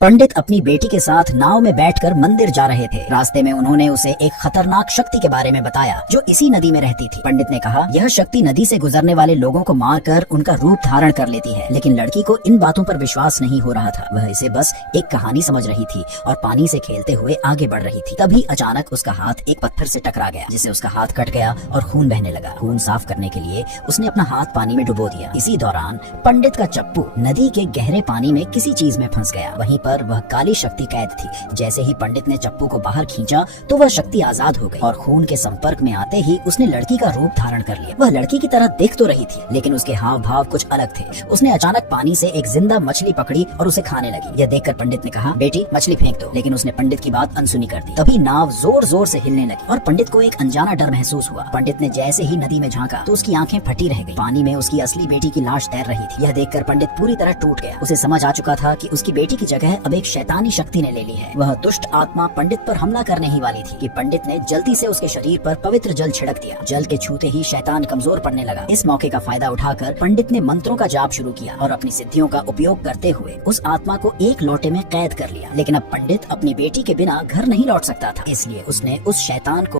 पंडित अपनी बेटी के साथ नाव में बैठकर मंदिर जा रहे थे। रास्ते में उन्होंने उसे एक खतरनाक शक्ति के बारे में बताया जो इसी नदी में रहती थी। पंडित ने कहा, यह शक्ति नदी से गुजरने वाले लोगों को मारकर उनका रूप धारण कर लेती है। लेकिन लड़की को इन बातों पर विश्वास नहीं हो रहा था। वह इसे बस एक कहानी समझ रही थी और पानी से खेलते हुए आगे बढ़ रही थी। तभी अचानक उसका हाथ एक पत्थर से टकरा गया, जिससे उसका हाथ कट गया और खून बहने लगा। खून साफ करने के लिए उसने अपना हाथ पानी में डुबो दिया। इसी दौरान पंडित का चप्पू नदी के गहरे पानी में किसी चीज में फंस गया। वहीं पर वह काली शक्ति कैद थी। जैसे ही पंडित ने चप्पू को बाहर खींचा तो वह शक्ति आजाद हो गई और खून के संपर्क में आते ही उसने लड़की का रूप धारण कर लिया। वह लड़की की तरह दिख तो रही थी, लेकिन उसके हाव भाव कुछ अलग थे। उसने अचानक पानी से एक जिंदा मछली पकड़ी और उसे खाने लगी। यह देखकर पंडित ने कहा, बेटी मछली फेंक दो। लेकिन उसने पंडित की बात अनसुनी कर दी। तभी नाव जोर जोर से हिलने लगी और पंडित को एक अनजाना डर महसूस हुआ। पंडित ने जैसे ही नदी में झांका तो उसकी आंखें फटी रह गई। पानी में उसकी असली बेटी की लाश तैर रही थी। यह देखकर पंडित पूरी तरह टूट गया। उसे समझ आ चुका था कि उसकी बेटी की जगह अब एक शैतानी शक्ति ने ले ली है। वह दुष्ट आत्मा पंडित पर हमला करने ही वाली थी कि पंडित ने जल्दी से उसके शरीर पर पवित्र जल छिड़क दिया। जल के छूते ही शैतान कमजोर पड़ने लगा। इस मौके का फायदा उठाकर पंडित ने मंत्रों का जाप शुरू किया और अपनी सिद्धियों का उपयोग करते हुए उस आत्मा को एक लोटे में कैद कर लिया। लेकिन अब पंडित अपनी बेटी के बिना घर नहीं लौट सकता था, इसलिए उसने उस शैतान को